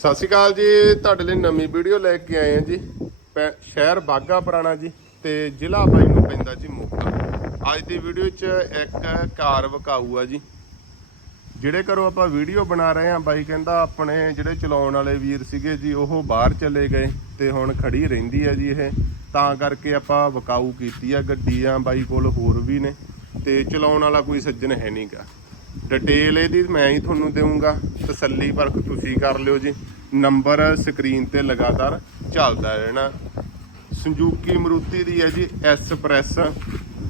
ਸਤਿ ਸ਼੍ਰੀ ਅਕਾਲ ਜੀ, ਤੁਹਾਡੇ ਲਈ ਨਵੀਂ ਵੀਡੀਓ ਲੈ ਕੇ ਆਏ ਹਾਂ ਜੀ। ਪੈ- ਸ਼ਹਿਰ ਬਾਗਾ ਪੁਰਾਣਾ ਜੀ ਤੇ ਜ਼ਿਲ੍ਹਾ ਬਾਈ ਨੂੰ ਪੈਂਦਾ ਜੀ ਮੋਗਾ। ਅੱਜ ਦੀ ਵੀਡੀਓ 'ਚ ਇੱਕ ਕਾਰ ਵਕਾਊ ਆ ਜੀ। ਜਿਹੜੇ ਘਰੋਂ ਆਪਾਂ ਵੀਡੀਓ ਬਣਾ ਰਹੇ ਹਾਂ, ਬਾਈ ਕਹਿੰਦਾ ਆਪਣੇ ਜਿਹੜੇ ਚਲਾਉਣ ਵਾਲੇ ਵੀਰ ਸੀਗੇ ਜੀ, ਉਹ ਬਾਹਰ ਚਲੇ ਗਏ ਤੇ ਹੁਣ ਖੜੀ ਰਹਿੰਦੀ ਆ ਜੀ ਇਹ। ਤਾਂ ਕਰਕੇ ਆਪਾਂ ਵਕਾਊ ਕੀਤੀ ਆ ਗੱਡੀ ਆ, ਬਾਈ ਕੋਲ ਹੋਰ ਵੀ ਨੇ ਤੇ ਚਲਾਉਣ ਵਾਲਾ ਕੋਈ ਸੱਜਣ ਹੈ ਨਹੀਂਗਾ ਡਿਟੇਲ ਇਹਦੀ ਮੈਂ ਹੀ ਤੁਹਾਨੂੰ ਦੇਵਾਂਗਾ ਤਸੱਲੀ ਪਰਖ ਤੁਸੀਂ ਕਰ ਲਿਓ ਜੀ। ਨੰਬਰ ਸਕਰੀਨ ਤੇ ਲਗਾਤਾਰ ਚੱਲਦਾ ਰਹਿਣਾ। ਸੰਜੂਕੀ ਮਰੂਤੀ ਦੀ ਹੈ ਜੀ ਐਸਪ੍ਰੈਸ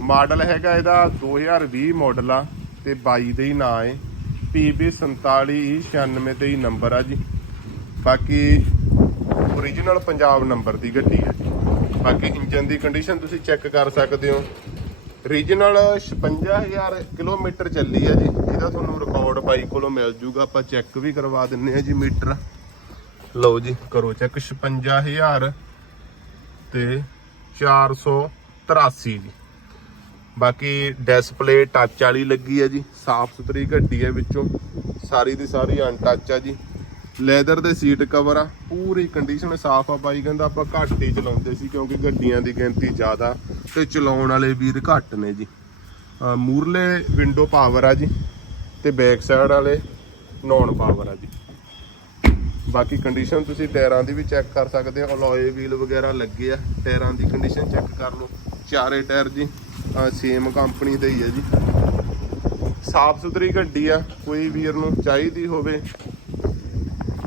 ਮਾਡਲ ਹੈਗਾ ਇਹਦਾ 2020 ਮਾਡਲ ਆ ਤੇ 22 ਦੇ ਹੀ ਨਾਂ ਹੈ PB 4796 ਤੇ ਹੀ ਨੰਬਰ ਆ ਜੀ। ਬਾਕੀ ਓਰੀਜਨਲ ਪੰਜਾਬ ਨੰਬਰ ਦੀ ਗੱਡੀ ਹੈ। ਬਾਕੀ ਇੰਜਨ ਦੀ ਕੰਡੀਸ਼ਨ ਤੁਸੀਂ ਚੈੱਕ ਕਰ ਸਕਦੇ ਹੋ। ਰੀਜਨਲ 56000 ਕਿਲੋਮੀਟਰ ਚੱਲੀ ਆ ਜੀ। ਇਹਦਾ ਤੁਹਾਨੂੰ ਰਿਕਾਰਡ ਬਾਈ ਕੋਲੋਂ ਮਿਲ ਜੂਗਾ। ਆਪਾਂ ਚੈੱਕ ਵੀ ਕਰਵਾ ਦਿੰਨੇ ਆ ਜੀ ਮੀਟਰ। ਲਓ ਜੀ, ਕਰੋ ਚੈੱਕ 56000 ਤੇ 483 ਜੀ। ਬਾਕੀ ਡਿਸਪਲੇ ਟੱਚ ਵਾਲੀ ਲੱਗੀ ਹੈ ਜੀ। ਸਾਫ਼ ਸੁਥਰੀ ਗੱਡੀ ਹੈ ਵਿੱਚੋਂ। ਸਾਰੀ ਦੀ ਸਾਰੀ ਅਨਟੱਚ ਆ ਜੀ। ਲੈਦਰ ਦੇ ਸੀਟ ਕਵਰ ਆ, ਪੂਰੀ ਕੰਡੀਸ਼ਨ ਸਾਫ਼ ਆ ਬਾਈ, ਕਹਿੰਦਾ ਆਪਾਂ ਘੱਟ ਹੀ ਚਲਾਉਂਦੇ ਸੀ ਕਿਉਂਕਿ ਗੱਡੀਆਂ ਦੀ ਗਿਣਤੀ ਜ਼ਿਆਦਾ, ਤੇ ਚਲਾਉਣ ਵਾਲੇ ਵੀਰ ਘੱਟ ਨੇ ਜੀ। ਮੂਰਲੇ ਵਿੰਡੋ ਪਾਵਰ ਆ ਜੀ, ਤੇ ਬੈਕ ਸਾਈਡ ਵਾਲੇ ਨੌਨ ਪਾਵਰ ਆ ਜੀ। ਬਾਕੀ ਕੰਡੀਸ਼ਨ ਤੁਸੀਂ ਟਾਇਰਾਂ ਦੀ ਵੀ ਚੈੱਕ ਕਰ ਸਕਦੇ ਹੋ ਅਲੋਏ ਵੀਲ ਵਗੈਰਾ ਲੱਗੇ ਆ, ਟਾਇਰਾਂ ਦੀ ਕੰਡੀਸ਼ਨ ਚੈੱਕ ਕਰ ਲਓ। ਚਾਰੇ ਟਾਇਰ ਜੀ ਸੇਮ ਕੰਪਨੀ ਦੇ ਹੀ ਆ ਜੀ। ਸਾਫ਼ ਸੁਥਰੀ ਗੱਡੀ ਆ, ਕੋਈ ਵੀਰ ਨੂੰ ਚਾਹੀਦੀ ਹੋਵੇ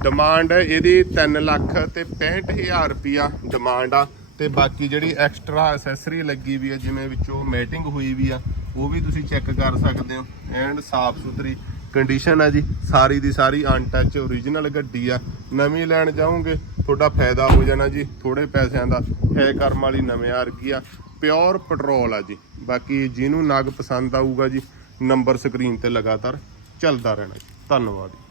ਡਿਮਾਂਡ ਇਹਦੀ 3 ਲੱਖ ਤੇ 65000 ਰੁਪਿਆ ਡਿਮਾਂਡ ਆ। ਤੇ ਬਾਕੀ ਜਿਹੜੀ ਐਕਸਟਰਾ ਐਸੈਸਰੀ ਲੱਗੀ ਵੀ ਆ, ਜਿਵੇਂ ਵਿੱਚੋਂ ਮੈਟਿੰਗ ਹੋਈ ਵੀ ਆ, ਉਹ ਵੀ ਤੁਸੀਂ ਚੈੱਕ ਕਰ ਸਕਦੇ ਹੋ। ਐਂਡ ਸਾਫ਼ ਸੁਥਰੀ ਕੰਡੀਸ਼ਨ ਆ ਜੀ, ਸਾਰੀ ਦੀ ਸਾਰੀ ਅਨਟੱਚ ਓਰੀਜਨਲ ਗੱਡੀ ਆ। ਨਵੀਂ ਲੈਣ ਜਾਓਗੇ, ਤੁਹਾਡਾ ਫਾਇਦਾ ਹੋ ਜਾਣਾ ਜੀ ਥੋੜੇ ਪੈਸਿਆਂ ਦਾ। ਹੈ ਕਰਮ ਵਾਲੀ ਨਵੇਂ ਆਰਗੀ ਆ ਪਿਓਰ ਪੈਟਰੋਲ ਆ ਜੀ। ਬਾਕੀ ਜਿਹਨੂੰ ਨਗ ਪਸੰਦ ਆਊਗਾ ਜੀ ਨੰਬਰ ਸਕਰੀਨ ਤੇ ਲਗਾਤਾਰ ਚੱਲਦਾ ਰਹਿਣਾ ਜੀ। ਧੰਨਵਾਦ।